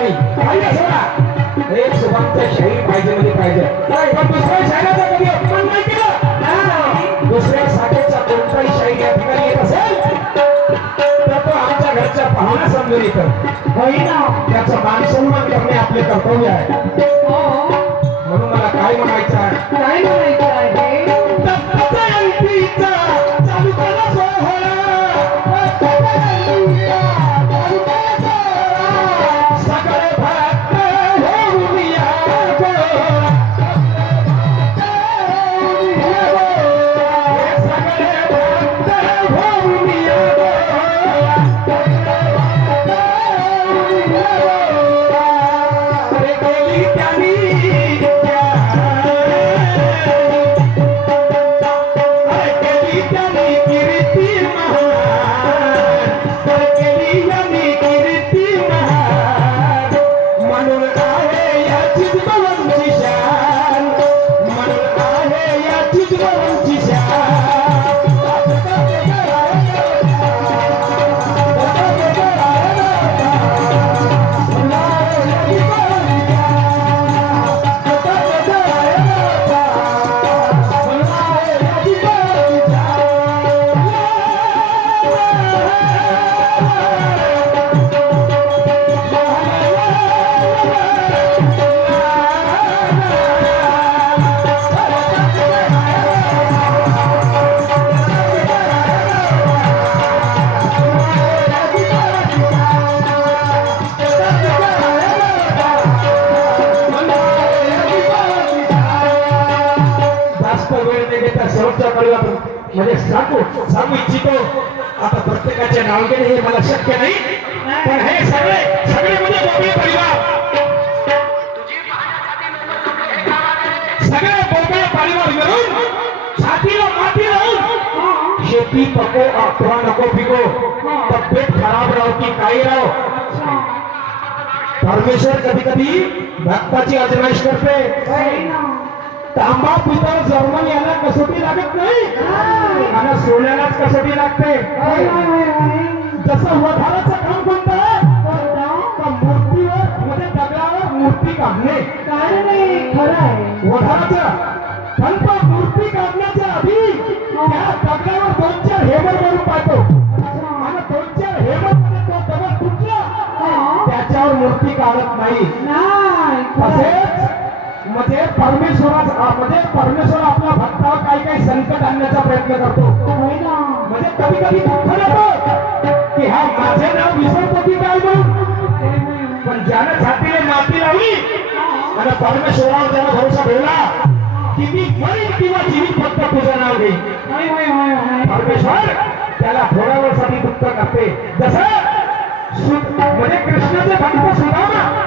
ठिकाणी पाहिजे सोडा एक सुभाषचा शाहीर पाहिजे म्हणजे पाहिजे पण दुसऱ्या शाहिराचा कधी अपमान नाही केला दुसऱ्या शाखेचा कोणताही शाहीर या ठिकाणी येत असेल तर तो आमच्या घरच्या पाहुणा समजून येतं त्याचा मान सन्मान करणे आपले कर्तव्य आहे म्हणून मला काय म्हणायचं आहे दत्ताचा अंतीचा चालू करा सोहळा सगळे भक्त होऊन या गोळा सगळे भक्त होऊन या गोळा अरे गेली त्यांनी म्हणजे सांगू इच्छितो आता प्रत्येकाचे नाव घेणे हे मला शक्य नाही पण हे सगळे म्हणजे बोबडे परिवार सगळे बोबडे परिवार मिळून छातीला माती लावून शेती पको अथवा नको पिको तब्येत खराब राहो की काही राहो परमेश्वर कधी कधी भक्ताची आजमाइश करते तांबा पितळ जर्मन याला कसोटी लागत नाही आणि सोन्यालाच कसोटी लागते जसं वधाराचं काम कोणतं मूर्तीवर म्हणजे दगडावर मूर्ती काढणे वधाराचं पण तो मूर्ती काढण्याच्या आधी त्या दगडावर 2-4 हेमर मारून पाहतो आणि 2-4 हेमर मध्ये तो दगड तुटला त्याच्यावर मूर्ती काढत नाही तसेच म्हणजे परमेश्वर आपल्या भक्तावर काही संकट आणण्याचा प्रयत्न करतो म्हणजे कधी कधी दुःख येतं की हा माझे नाव विसरतो की काय म्हणून पण ज्याने छातीने माती लावली आणि परमेश्वरावर त्याला भरोसा ठेवला की मी मरीन किंवा जीवित फक्त तुझं नाव घेईन परमेश्वर त्याला थोड्या वेळासाठी दुःख करते जसं म्हणजे कृष्णाचे भक्त सुदामा